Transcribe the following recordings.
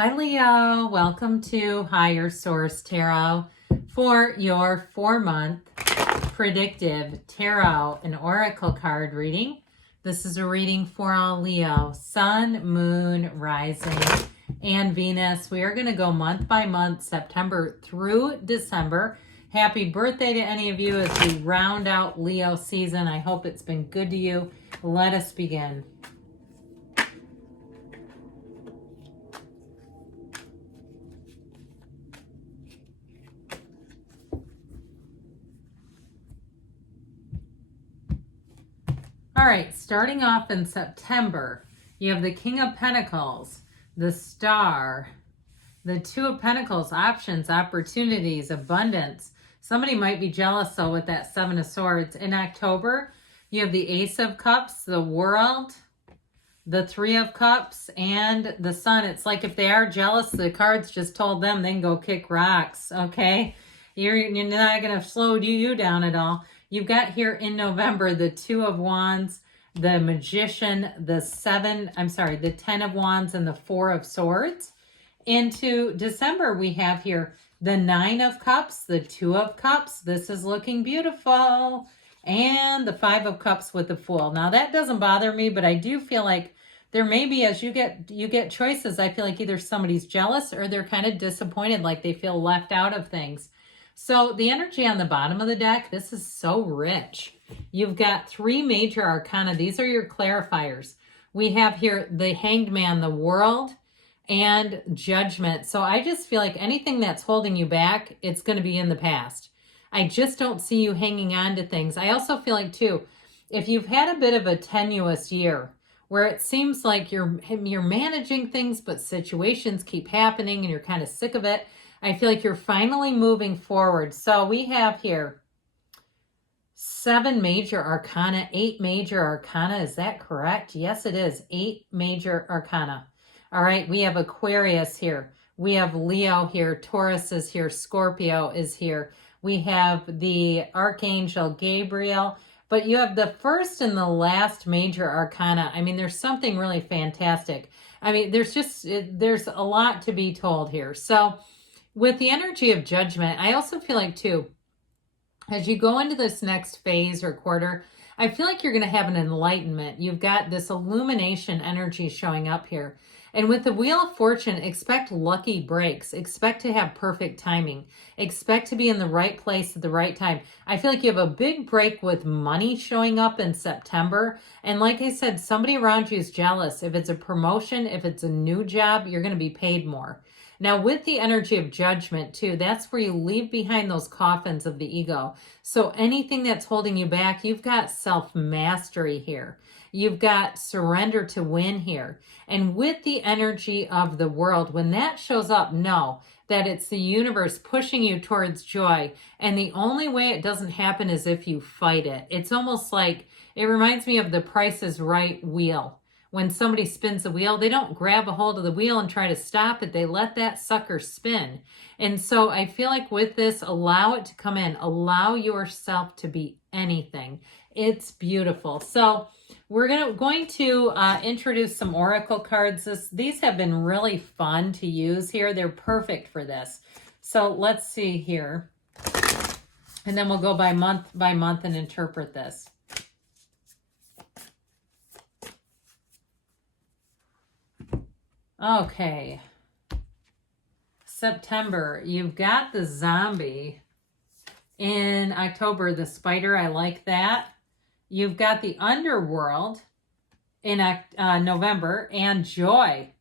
Hi, Leo. Welcome to Higher Source Tarot for your 4-month predictive tarot and oracle card reading. This is a reading for all Leo, Sun, Moon, Rising, and Venus. We are going to go month by month, September through December. Happy birthday to any of you as we round out Leo season. I hope it's been good to you. Let us begin. All right, starting off in September, you have the King of Pentacles, the Star, the Two of Pentacles, options, opportunities, abundance. Somebody might be jealous, though, with that Seven of Swords. In October, you have the Ace of Cups, the World, the Three of Cups, and the Sun. It's like if they are jealous, the cards just told them they can go kick rocks, okay? You're not going to slow you down at all. You've got here in November the Two of Wands, the Magician, the Ten of Wands, and the Four of Swords. Into December, we have here the Nine of Cups, the Two of Cups. This is looking beautiful. And the Five of Cups with the Fool. Now, that doesn't bother me, but I do feel like there may be, as you get choices, I feel like either somebody's jealous or they're kind of disappointed, like they feel left out of things. So the energy on the bottom of the deck, this is so rich. You've got 3 major arcana. These are your clarifiers. We have here the Hanged Man, the World, and Judgment. So I just feel like anything that's holding you back, it's going to be in the past. I just don't see you hanging on to things. I also feel like, too, if you've had a bit of a tenuous year where it seems like you're managing things, but situations keep happening and you're kind of sick of it, I feel like you're finally moving forward. So we have here 7 major arcana, 8 major arcana. Is that correct? Yes, it is. 8 major arcana. All right, we have Aquarius here. We have Leo here. Taurus is here. Scorpio is here. We have the Archangel Gabriel. But you have the first and the last major arcana. I mean, there's something really fantastic. I mean, there's a lot to be told here. So with the energy of Judgment, I also feel like, too, as you go into this next phase or quarter, I feel like you're going to have an enlightenment. You've got this illumination energy showing up here. And with the Wheel of Fortune, expect lucky breaks. Expect to have perfect timing. Expect to be in the right place at the right time. I feel like you have a big break with money showing up in September. And like I said, somebody around you is jealous. If it's a promotion, if it's a new job, you're going to be paid more. Now, with the energy of Judgment, too, that's where you leave behind those coffins of the ego. So anything that's holding you back, you've got self-mastery here. You've got surrender to win here. And with the energy of the World, when that shows up, know that it's the universe pushing you towards joy. And the only way it doesn't happen is if you fight it. It's almost like, it reminds me of the Price is Right wheel. When somebody spins the wheel, they don't grab a hold of the wheel and try to stop it. They let that sucker spin. And so I feel like with this, allow it to come in. Allow yourself to be anything. It's beautiful. So we're going to introduce some oracle cards. These have been really fun to use here. They're perfect for this. So let's see here. And then we'll go by month and interpret this. Okay, September, you've got the Zombie. In October, the Spider, I like that. You've got the Underworld in November, and Joy.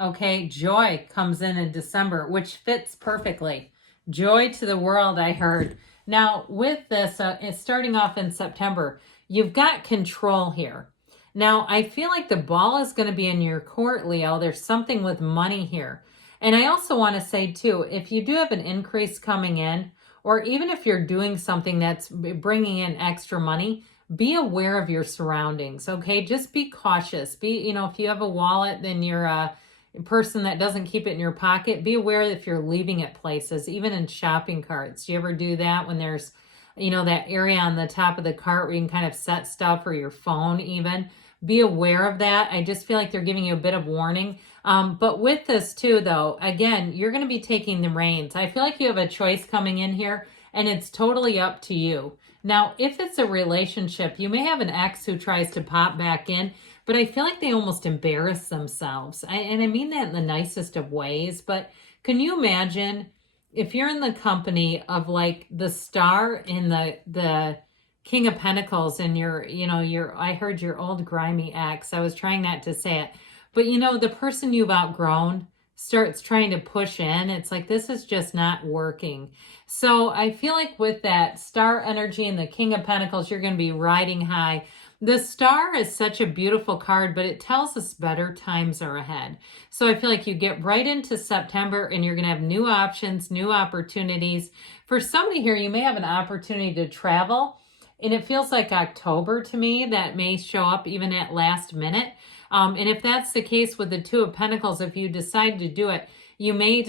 Okay, Joy comes in December, which fits perfectly. Joy to the world, I heard. Now, with this, it's starting off in September, you've got control here. Now, I feel like the ball is going to be in your court, Leo. There's something with money here. And I also want to say, too, if you do have an increase coming in, or even if you're doing something that's bringing in extra money, be aware of your surroundings, okay? Just be cautious. If you have a wallet, then you're a person that doesn't keep it in your pocket. Be aware if you're leaving it places, even in shopping carts. Do you ever do that when there's, that area on the top of the cart where you can kind of set stuff, or your phone even? Be aware of that. I just feel like they're giving you a bit of warning. But with this too, though, again, you're going to be taking the reins. I feel like you have a choice coming in here, and it's totally up to you. Now, if it's a relationship, you may have an ex who tries to pop back in, but I feel like they almost embarrass themselves. And I mean that in the nicest of ways. But can you imagine if you're in the company of like the star in the King of Pentacles and I heard your old grimy ex. I was trying not to say it. But the person you've outgrown starts trying to push in. It's like, this is just not working. So I feel like with that star energy and the King of Pentacles, you're going to be riding high. The star is such a beautiful card, but it tells us better times are ahead. So I feel like you get right into September and you're going to have new options, new opportunities. For somebody here, you may have an opportunity to travel. And it feels like October to me. That may show up even at last minute. And if that's the case with the Two of Pentacles, if you decide to do it, you may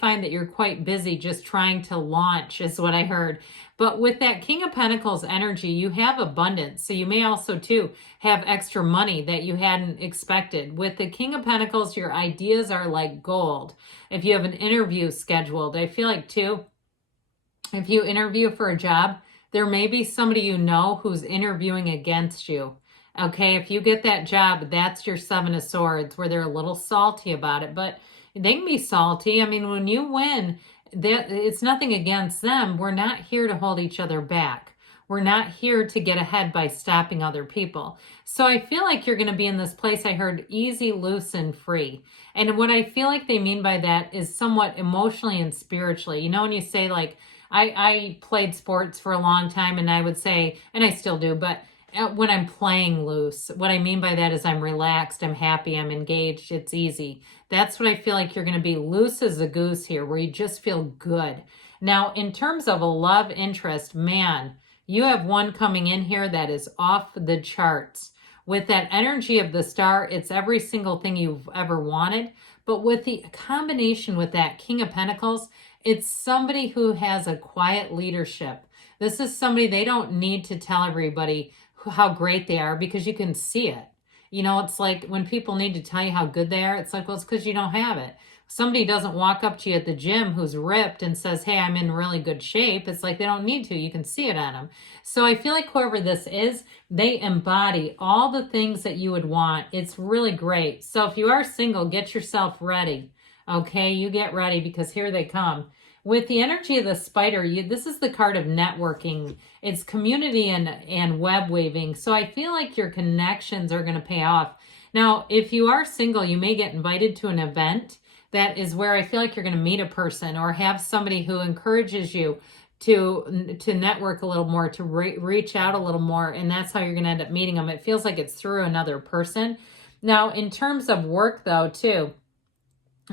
find that you're quite busy just trying to launch, is what I heard. But with that King of Pentacles energy, you have abundance. So you may also too have extra money that you hadn't expected. With the King of Pentacles, your ideas are like gold. If you have an interview scheduled, I feel like too, if you interview for a job, there may be somebody who's interviewing against you. Okay, if you get that job, that's your Seven of Swords, where they're a little salty about it, but they can be salty. I mean, when you win, it's nothing against them. We're not here to hold each other back. We're not here to get ahead by stopping other people. So I feel like you're going to be in this place, I heard, easy, loose, and free. And what I feel like they mean by that is somewhat emotionally and spiritually. When you say like, I played sports for a long time, and I would say, and I still do, but when I'm playing loose, what I mean by that is I'm relaxed, I'm happy, I'm engaged, it's easy. That's what I feel like you're going to be, loose as a goose here, where you just feel good. Now, in terms of a love interest, man, you have one coming in here that is off the charts. With that energy of the star, it's every single thing you've ever wanted. But with the combination with that King of Pentacles, it's somebody who has a quiet leadership. This is somebody, they don't need to tell everybody how great they are, because you can see it. It's like when people need to tell you how good they are, it's like, well, it's because you don't have it. Somebody doesn't walk up to you at the gym who's ripped and says, hey, I'm in really good shape. It's like they don't need to. You can see it on them. So I feel like whoever this is, they embody all the things that you would want. It's really great. So if you are single, get yourself ready. Okay, you get ready, because here they come. With the energy of the spider, this is the card of networking. It's community and web weaving. So I feel like your connections are going to pay off. Now, if you are single, you may get invited to an event that is where I feel like you're going to meet a person or have somebody who encourages you to network a little more, to reach out a little more, and that's how you're going to end up meeting them. It feels like it's through another person. Now, in terms of work, though, too,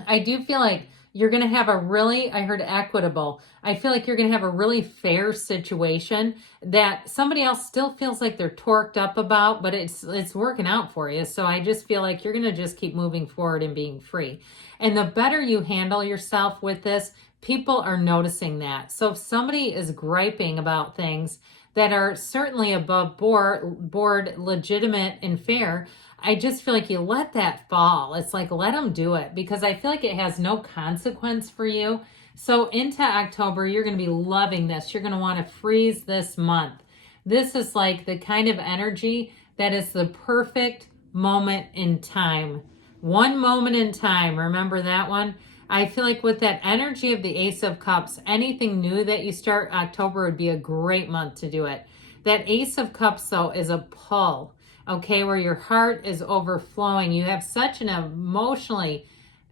I do feel like you're going to have I heard equitable. I feel like you're going to have a really fair situation that somebody else still feels like they're torqued up about, but it's working out for you. So I just feel like you're going to just keep moving forward and being free. And the better you handle yourself with this, people are noticing that. So if somebody is griping about things that are certainly above board, legitimate and fair, I just feel like you let that fall. It's like, let them do it, because I feel like it has no consequence for you. So into October, you're going to be loving this. You're going to want to freeze this month. This is like the kind of energy that is the perfect moment in time. One moment in time. Remember that one? I feel like with that energy of the Ace of Cups, anything new that you start, October would be a great month to do it. That Ace of Cups, though, is a pull. Okay, where your heart is overflowing. You have such an emotionally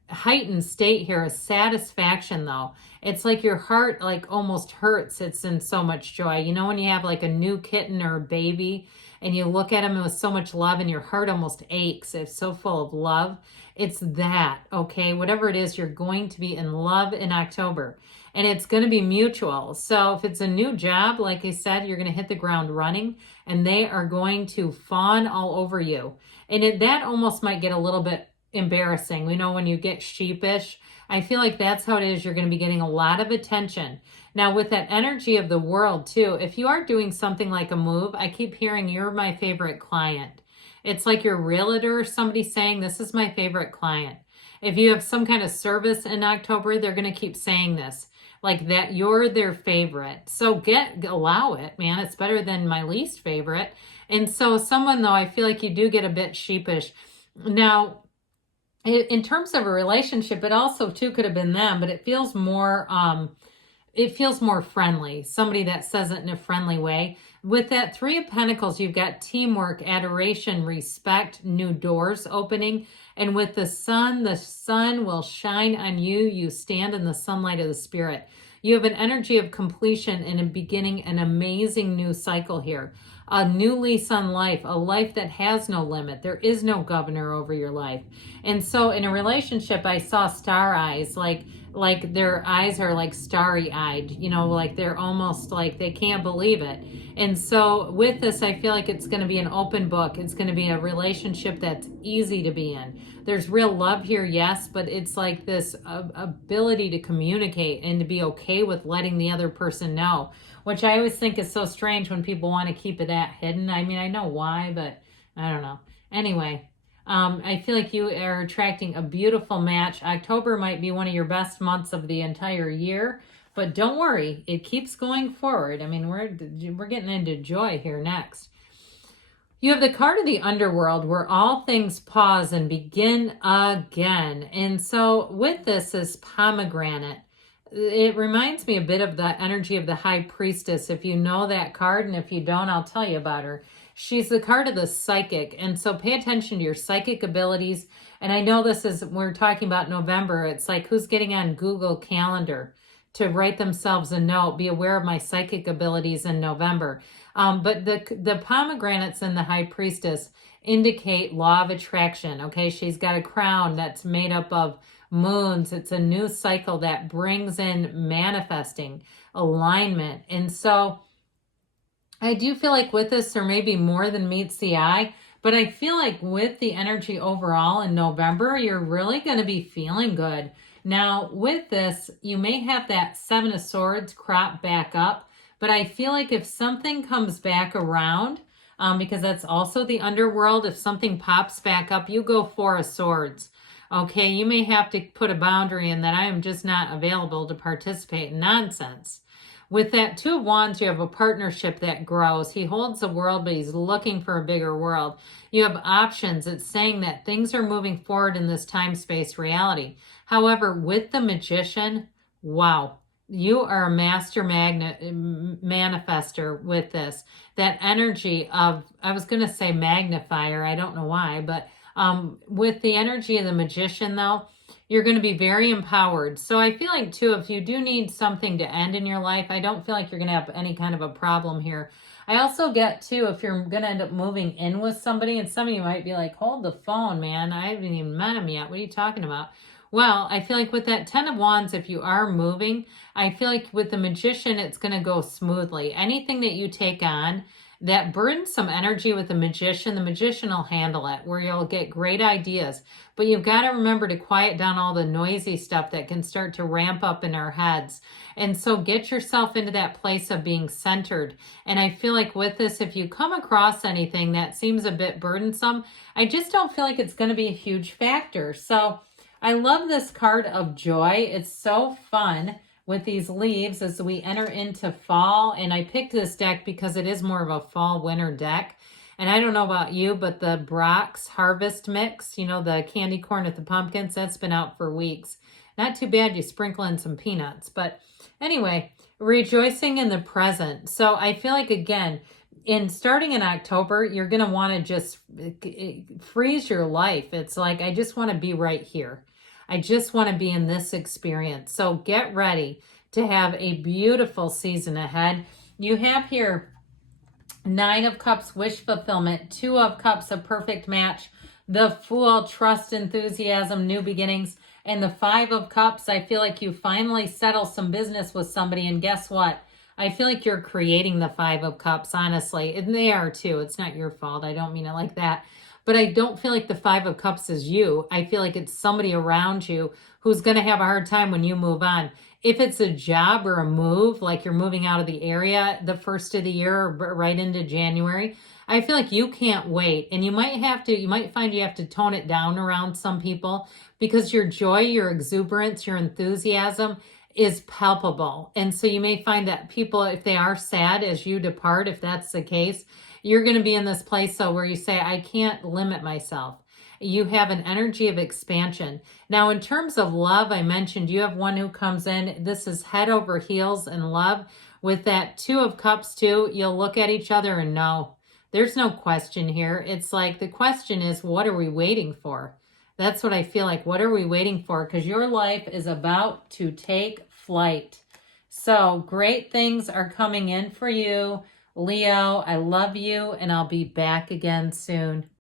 heightened state here, a satisfaction, though. It's like your heart like almost hurts. It's in so much joy. When you have like a new kitten or a baby and you look at them with so much love and your heart almost aches. It's so full of love. It's that, okay? Whatever it is, you're going to be in love in October. And it's going to be mutual. So if it's a new job, like I said, you're going to hit the ground running, and they are going to fawn all over you. And that almost might get a little bit embarrassing. When you get sheepish, I feel like that's how it is. You're going to be getting a lot of attention. Now, with that energy of the world, too, if you are doing something like a move, I keep hearing you're my favorite client. It's like your realtor or somebody saying, this is my favorite client. If you have some kind of service in October, they're going to keep saying this, like that you're their favorite. So allow it, man. It's better than my least favorite. And so someone, though, I feel like you do get a bit sheepish. Now, in terms of a relationship, it also too could have been them, but it feels more friendly. Somebody that says it in a friendly way. With that Three of Pentacles, you've got teamwork, adoration, respect, new doors opening. And with the sun will shine on you. You stand in the sunlight of the Spirit. You have an energy of completion and a beginning an amazing new cycle here. A new lease on life, a life that has no limit. There is no governor over your life. And so in a relationship, I saw star eyes, like their eyes are like starry-eyed, like they're almost like they can't believe it. And so with this, I feel like it's going to be an open book. It's going to be a relationship that's easy to be in. There's real love here, yes, but it's like this ability to communicate and to be okay with letting the other person know, which I always think is so strange when people want to keep it hidden. I mean, I know why, but I don't know. Anyway, I feel like you are attracting a beautiful match. October might be one of your best months of the entire year, but don't worry, it keeps going forward. I mean, we're getting into joy here next. You have the card of the underworld where all things pause and begin again. And so with this is pomegranate. It reminds me a bit of the energy of the High Priestess. If you know that card, and if you don't, I'll tell you about her. She's the card of the psychic. And so pay attention to your psychic abilities. And I know this is, we're talking about November. It's like who's getting on Google Calendar to write themselves a note, be aware of my psychic abilities in November. But the pomegranates in the High Priestess indicate law of attraction. Okay, she's got a crown that's made up of moons. It's a new cycle that brings in manifesting, alignment. And so I do feel like with this, there may be more than meets the eye, but I feel like with the energy overall in November, you're really going to be feeling good. Now, with this, you may have that Seven of Swords crop back up, but I feel like if something comes back around, because that's also the underworld, if something pops back up, you go Four of Swords. Okay, you may have to put a boundary in that I am just not available to participate in nonsense. With that Two of Wands, you have a partnership that grows. He holds the world, but he's looking for a bigger world. You have options. It's saying that things are moving forward in this time-space reality. However, with the Magician, wow, you are a master manifester with this. That energy of, I was going to say magnifier, I don't know why, but with the energy of the Magician, though, you're going to be very empowered. So I feel like, too, if you do need something to end in your life, I don't feel like you're going to have any kind of a problem here. I also get, too, if you're going to end up moving in with somebody, and some of you might be like, hold the phone, man. I haven't even met him yet. What are you talking about? Well, I feel like with that Ten of Wands, if you are moving, I feel like with the Magician, it's going to go smoothly. Anything that you take on that burns some energy with the Magician will handle it, where you'll get great ideas. But you've got to remember to quiet down all the noisy stuff that can start to ramp up in our heads. And so get yourself into that place of being centered. And I feel like with this, if you come across anything that seems a bit burdensome, I just don't feel like it's going to be a huge factor. So I love this card of joy. It's so fun with these leaves as we enter into fall. And I picked this deck because it is more of a fall-winter deck. And I don't know about you, but the Brock's Harvest Mix, you know, the candy corn with the pumpkins, that's been out for weeks. Not too bad you sprinkle in some peanuts. But anyway, rejoicing in the present. So I feel like, again, starting in October, you're going to want to just freeze your life. It's like, I just want to be right here. I just want to be in this experience. So get ready to have a beautiful season ahead. You have here Nine of Cups, wish fulfillment. Two of Cups, a perfect match. The Fool, trust, enthusiasm, new beginnings. And the Five of Cups, I feel like you finally settle some business with somebody. And guess what? I feel like you're creating the Five of Cups, honestly. And they are too. It's not your fault. I don't mean it like that. But I don't feel like the Five of Cups is you. I feel like it's somebody around you who's going to have a hard time when you move on. If it's a job or a move, like you're moving out of the area the first of the year or right into January, I feel like you can't wait, and you might find you have to tone it down around some people because your joy, your exuberance, your enthusiasm is palpable. And so you may find that people, if they are sad as you depart, if that's the case, you're going to be in this place so where you say, I can't limit myself. You have an energy of expansion. Now, in terms of love, I mentioned you have one who comes in. This is head over heels in love. With that Two of Cups too, you'll look at each other and know there's no question here. It's like the question is, what are we waiting for? That's what I feel like. What are we waiting for? Because your life is about to take flight. So great things are coming in for you, Leo. I love you, and I'll be back again soon.